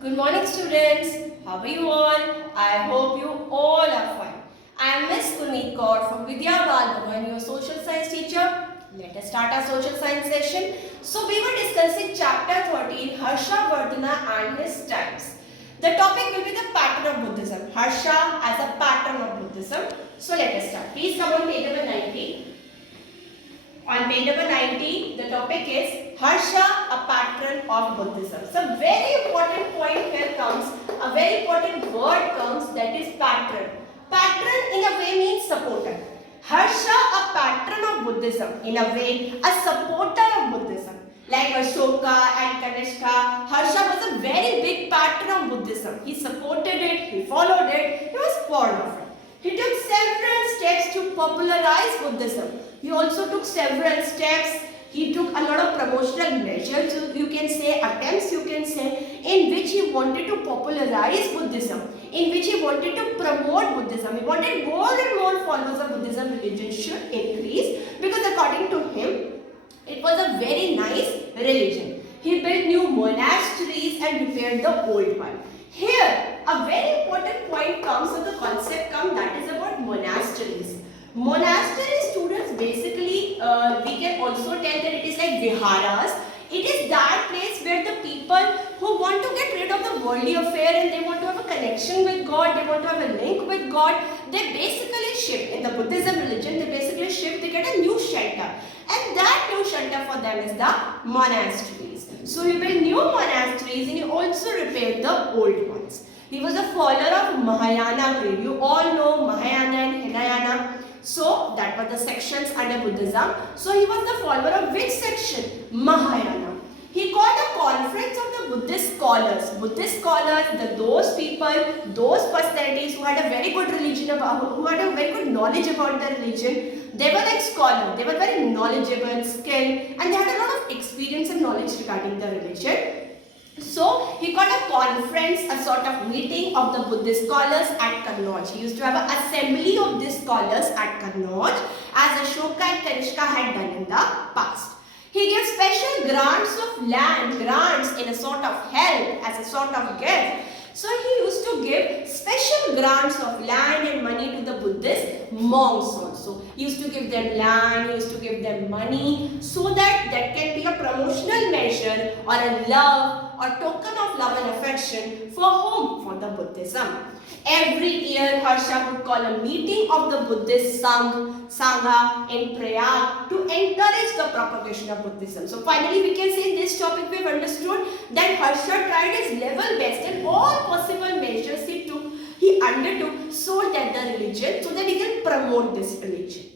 Good morning students. How are you all? I hope you all are fine. I am Miss Puneet Kaur from Vidhya Bal Bhawan, your social science teacher. Let us start our social science session. So we were discussing chapter 13, Harsha Vardhana and his times. The topic will be the pattern of Buddhism. Harsha as a pattern of Buddhism. So let us start. Please come on page number 90. On page number 90, the topic is Harsha, a pattern of Buddhism. So very important point here comes, a very important word comes, that is pattern. Pattern in a way means supporter. Harsha, a pattern of Buddhism, in a way a supporter of Buddhism. Like Ashoka and Kanishka, Harsha was a very big pattern of Buddhism. He supported it, he followed it, he was fond of it. He took several steps to popularize Buddhism. He also took several steps. He took a lot of promotional measures, you can say, attempts, you can say, in which he wanted to popularize Buddhism, in which he wanted to promote Buddhism. He wanted more and more followers of Buddhism religion should increase, because according to him, it was a very nice religion. He built new monasteries and repaired the old one. Here, a very important point comes, or the concept comes, that is about monasteries. Monastery students, basically, we can also tell that it is like viharas. It is that place where the people who want to get rid of the worldly affair and they want to have a connection with God, they want to have a link with God, they basically shift. In the Buddhism religion, they basically shift, they get a new shelter. And that new shelter for them is the monasteries. So he built new monasteries and he also repaired the old ones. He was a follower of Mahayana creed. You all know Mahayana and Hinayana. So that were the sections under Buddhism. So he was the follower of which section? Mahayana. He called a conference of the Buddhist scholars. Buddhist scholars, those people, those personalities who had a very good religion, who had a very good knowledge about the religion. They were like scholars. They were very knowledgeable, skilled, and they had a lot of experience and knowledge regarding the religion. So he called a conference, a sort of meeting of the Buddhist scholars at Kannauj. He used to have an assembly of these scholars at Kannauj, as Ashoka and Kanishka had done in the past. He gave special grants of land, grants in a sort of help, as a sort of gift. So he used to give special grants of land and money to the Buddhist monks also. He used to give them land, he used to give them money, so that can be a promotional measure or a love or token of love and affection for whom? For the Buddhism. Every year Harsha would call a meeting of the Buddhist Sangha in Prayag to encourage the propagation of Buddhism. So finally we can say in this topic we have understood that Harsha tried his level best and all possible measures he undertook so that he can promote this religion.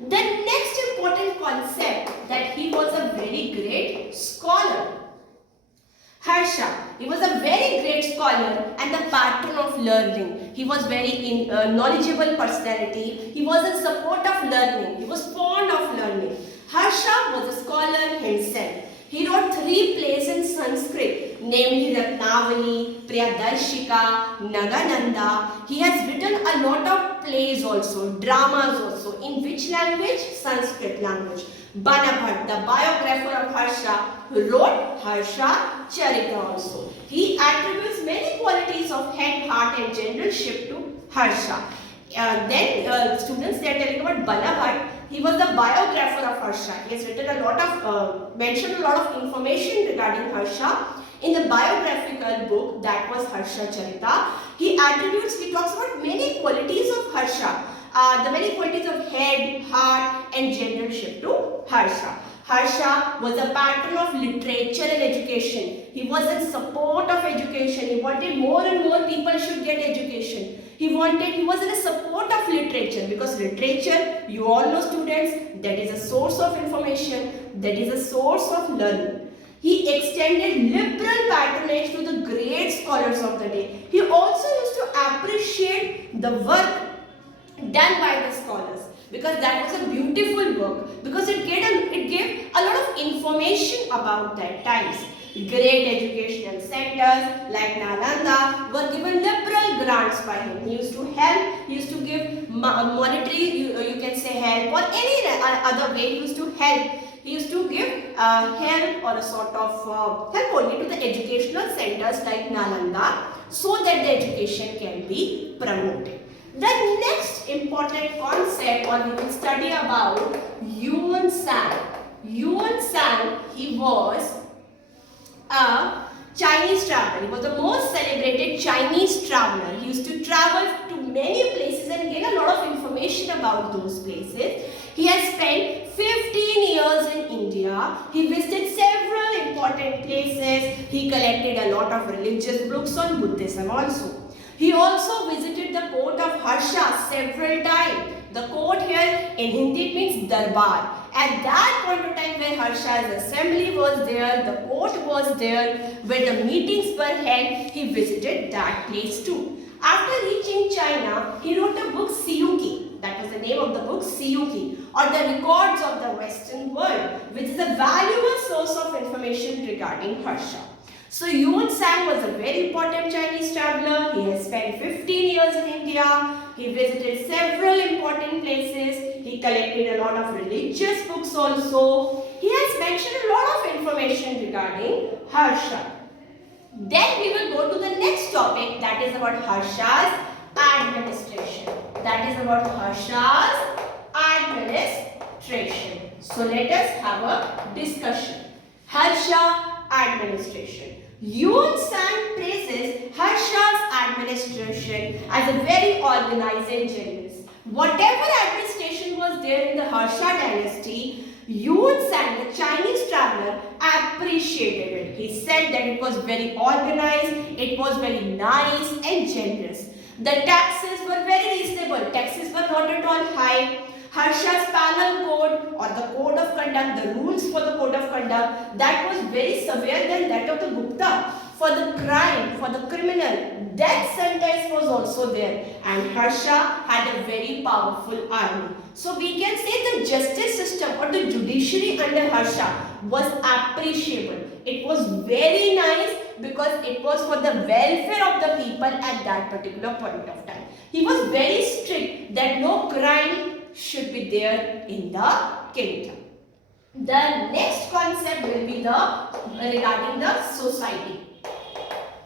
The next important concept, that he was a very great scholar. Harsha, he was a very great scholar and the patron of learning. He was very knowledgeable personality. He was in support of learning. He was fond of learning. Harsha was a scholar himself. He wrote 3 plays in Sanskrit, namely Ratnavali, Priyadarshika, Nagananda. He has written a lot of plays also, dramas also. In which language? Sanskrit language. Banabhat, the biographer of Harsha, wrote Harsha Charita also. He attributes many qualities of head, heart and generalship to Harsha. Then students, they are telling about Banabhat. He was the biographer of Harsha. He has written a lot of, mentioned a lot of information regarding Harsha. In the biographical book, that was Harsha Charita, he talks about many qualities of Harsha. The many qualities of head, heart and generalship to Harsha. Harsha was a patron of literature and education. He was in support of education. He wanted more and more people should get education. He was in a support of literature, because literature, you all know students, that is a source of information, that is a source of learning. He extended liberal patronage to the great scholars of the day. He also used to appreciate the work done by the scholars, because that was a beautiful work, because it gave a lot of information about their times. Great educational centers like Nalanda were given liberal grants by him. He used to help, he used to give monetary, you can say help, or any other way he used to help. He used to give help or a sort of help only to the educational centers like Nalanda so that the education can be promoted. The next important concept or we will study about Yuan Sang. Yuan Sang, he was a Chinese traveler. He was the most celebrated Chinese traveler. He used to travel to many places and gain a lot of information about those places. He has spent 15 years in India. He visited several important places. He collected a lot of religious books on Buddhism also. He also visited the court of Harsha several times. The court here in Hindi means Darbar. At that point of time where Harsha's assembly was there, the court was there, where the meetings were held, he visited that place too. After reaching China, he wrote a book Siyuki. That was the name of the book Siyuki, or the records of the Western world, which is a valuable source of information regarding Harsha. So Yuan Sang was a very important Chinese traveler. He has spent 15 years in India. He visited several important places. He collected a lot of religious books also. He has mentioned a lot of information regarding Harsha. Then we will go to the next topic, that is about Harsha's administration. That is about Harsha's administration. So let us have a discussion. Harsha administration. Yuan Sang praises Harsha's administration as a very organized and generous. Whatever administration was there in the Harsha dynasty, Yuan Sang, the Chinese traveler, appreciated it. He said that it was very organized, it was very nice and generous. The taxes were very reasonable. Taxes were not at all high. Harsha's penal code or the code of conduct, the rules for the code of conduct, that was very severe than that of the Gupta. For the crime, for the criminal, death sentence was also there, and Harsha had a very powerful army. So we can say the justice system or the judiciary under Harsha was appreciable. It was very nice because it was for the welfare of the people at that particular point of time. He was very strict that no crime should be there in the kingdom. The next concept will be regarding the society.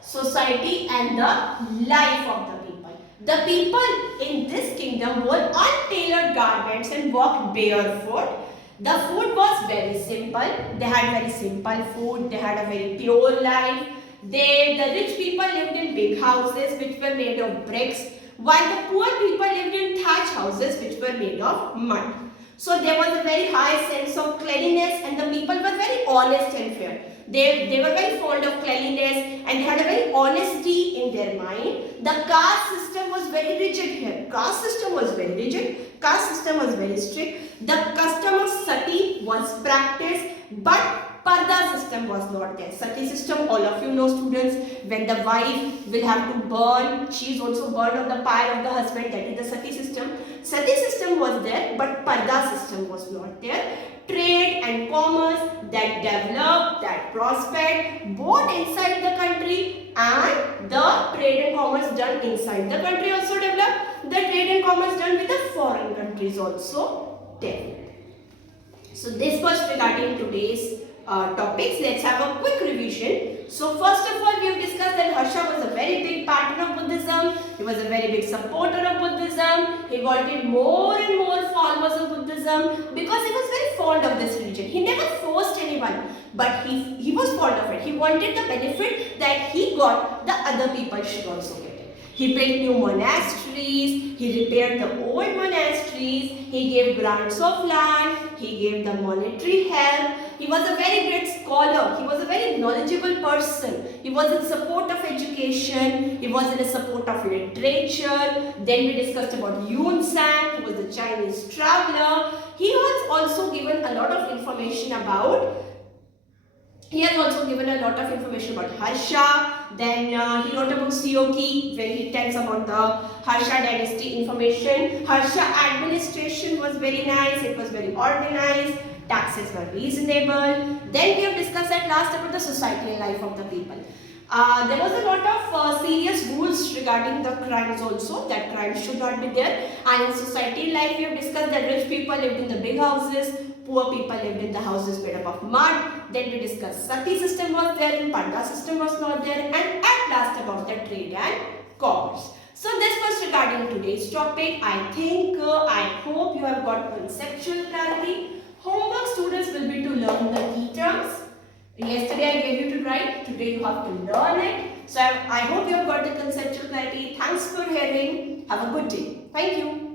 Society and the life of the people. The people in this kingdom wore untailored garments and walked barefoot. The food was very simple. They had very simple food. They had a very pure life. The rich people lived in big houses which were made of bricks, while the poor people lived in thatch houses which were made of mud. So there was a very high sense of cleanliness, and the people were very honest and fair. They were very fond of cleanliness and they had a very honesty in their mind. The caste system was very rigid here. Caste system was very rigid. Caste system was very strict. The custom of sati was practiced, but Parda system was not there. Sati system, all of you know, students, when the wife will have to burn, she is also burned on the pyre of the husband. That is the Sati system. Sati system was there, but Parda system was not there. Trade and commerce that developed, that prospered both inside the country, and the trade and commerce done inside the country also developed. The trade and commerce done with the foreign countries also developed. So this was regarding today's topics. Let's have a quick revision. So first of all, we have discussed that Harsha was a very big patron of Buddhism. He was a very big supporter of Buddhism. He wanted more and more followers of Buddhism because he was very fond of this religion. He never forced anyone, but he was fond of it. He wanted the benefit that he got, the other people should also get it. He built new monasteries, he repaired the old monasteries, he gave grants of land, he gave the monetary help. He was a very great scholar, he was a very knowledgeable person. He was in support of education, he was in support of literature. Then we discussed about Yuan Sang, he was a Chinese traveler. He was also given a lot of information about Harsha. Then he wrote a book Siyuki where he tells about the Harsha dynasty information. Harsha administration was very nice, it was very organized, taxes were reasonable. Then we have discussed at last about the society and life of the people. There was a lot of serious rules regarding the crimes also, that crimes should not be there. And in society life we have discussed that rich people lived in the big houses, poor people lived in the houses made up of mud. Then we discussed Sati system was there and Panda system was not there, and at last about the trade and commerce. So this was regarding today's topic. I hope you have got conceptual clarity. Homework students will be to learn the key terms. Yesterday I gave you to write. Today you have to learn it. So I hope you have got the conceptual clarity. Thanks for hearing. Have a good day. Thank you.